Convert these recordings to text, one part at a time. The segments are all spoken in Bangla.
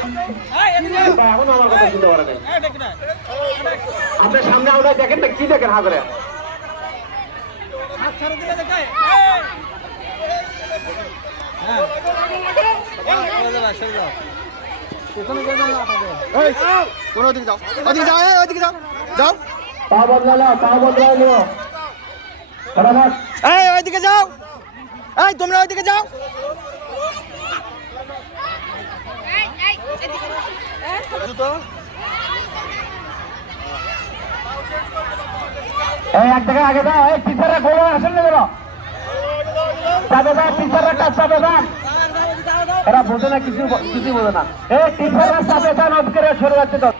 কিন্তু আমার কথা শুনতে পারে নাই আপনার সামনে আমরা দেখেন না কি দেখেন হাজারে? কোন ওদিকে যাও ওদিকে যাও ওদিকে যাও যাও। পা বদলালো পা বদলালো এই ওইদিকে যাও। এই তোমরা ওইদিকে যাও। এক জায়গায় আগে দাও, এই টিচাররা গোলে আসেন না বেরো চাপে দাও টিচাররা কাজ চাপে দাও। এরা বোঝে না, কিছু কিছু বোঝে না। এই টিচাররা চাপে দাও অফ করে সরে তো।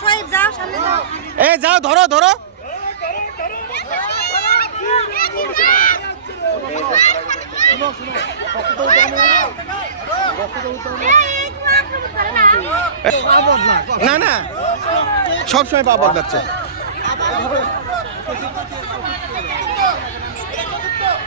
সোহেব যাও ধরো ধরো। না না সব সময় পা বদলাচ্ছে।